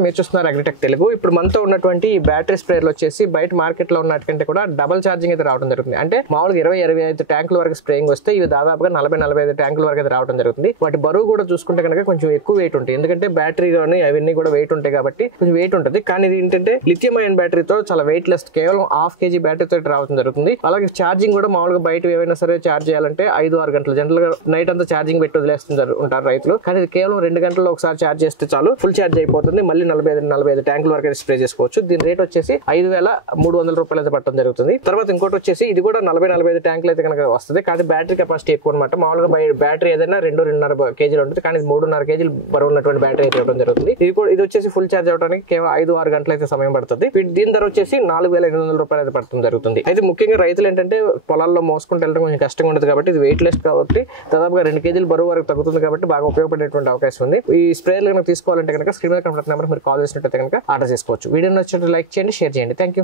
మీరు చూస్తున్నారు అగ్రిటెక్ తెలుగు. ఇప్పుడు మనతో ఉన్నటువంటి ఈ బ్యాటరీ స్ప్రేయర్లు వచ్చేసి బయట మార్కెట్ లో ఉన్నట్టుకంటే కూడా డబుల్ ఛార్జింగ్ అయితే రావడం జరుగుతుంది. అంటే మామూలుగా 20-25 ట్యాంకుల వరకు స్ప్రేయింగ్ వస్తే ఇవి దాదాపుగా 40-45 ట్యాంకుల వరకు అయితే రావడం జరుగుతుంది. వాటి బరువు కూడా చూసుకుంటే కనుక కొంచెం ఎక్కువ వెయిట్ ఉంటుంది, ఎందుకంటే బ్యాటరీ కానీ అవన్నీ కూడా వెయిట్ ఉంటాయి కాబట్టి కొంచెం వెయిట్ ఉంటుంది. కానీ ఇది ఏంటంటే లిథియం అయన్ బ్యాటరీతో చాలా వెయిట్ లెస్, కేవలం 1/2 kg బ్యాటరీతో రావడం జరుగుతుంది. అలాగే ఛార్జింగ్ కూడా మామూలుగా బయట ఏవైనా సరే ఛార్జ్ చేయాలంటే 5-6 గంటలు, జనరల్ గా నైట్ అంతా ఛార్జింగ్ పెట్టి వదిలేస్తుంటారు ఉంటారు రైతులు. కానీ ఇది కేవలం 2 గంటల్లో ఒకసారి ఛార్జ్ చేస్తే చాలు, ఫుల్ ఛార్జ్ అయిపోతుంది. మళ్ళీ 45 ట్యాంకుల వరకు అయితే స్ప్రే చేసుకోవచ్చు. దీని రేట్ వచ్చేసి 5,300 రూపాయలు అయితే పట్టడం జరుగుతుంది. తర్వాత ఇంకోటి వచ్చేసి ఇది కూడా 40-45 ట్యాంకులు అయితే కనుక వస్తుంది. కానీ బ్యాటరీ కెపాసిటీ ఎక్కువ అనమాట. మామూలుగా బ్యాటరీ ఏదైనా 2-2.5 కేజీలు ఉంటుంది, కానీ 3.5 కేజీలు బరువు ఉన్నటువంటి బ్యాటరీ అయితే ఇవ్వడం జరుగుతుంది. ఇది వచ్చేసి ఫుల్ ఛార్జ్ అవడానికి కేవలం 5-6 గంటలు అయితే సమయం పడుతుంది. దీని ధర వచ్చేసి 4,800 రూపాయలు అయితే పడటం జరుగుతుంది. అయితే ముఖ్యంగా రైతులు ఏంటంటే పొలాల్లో మోసుకుంటూ వెళ్ళడం కొంచెం కష్టంగా ఉంటుంది కాబట్టి ఇది వెయిట్ లెస్ కాబట్టి దాదాపుగా 2 కేజీలు బరువు వరకు తగ్గుతుంది కాబట్టి బాగా ఉపయోగపడేటువంటి అవకాశం ఉంది. ఈ స్ప్రేయర్లు కనుక తీసుకోవాలంటే కనుక స్క్రీన్ మీద కనబడుతున్న నెంబర్ మీరు కాల్ చేసినట్టు కనుక ఆర్డర్ చేసుకోవచ్చు. వీడియో నచ్చినట్టు లైక్ చేయండి, షేర్ చేయండి. Thank you.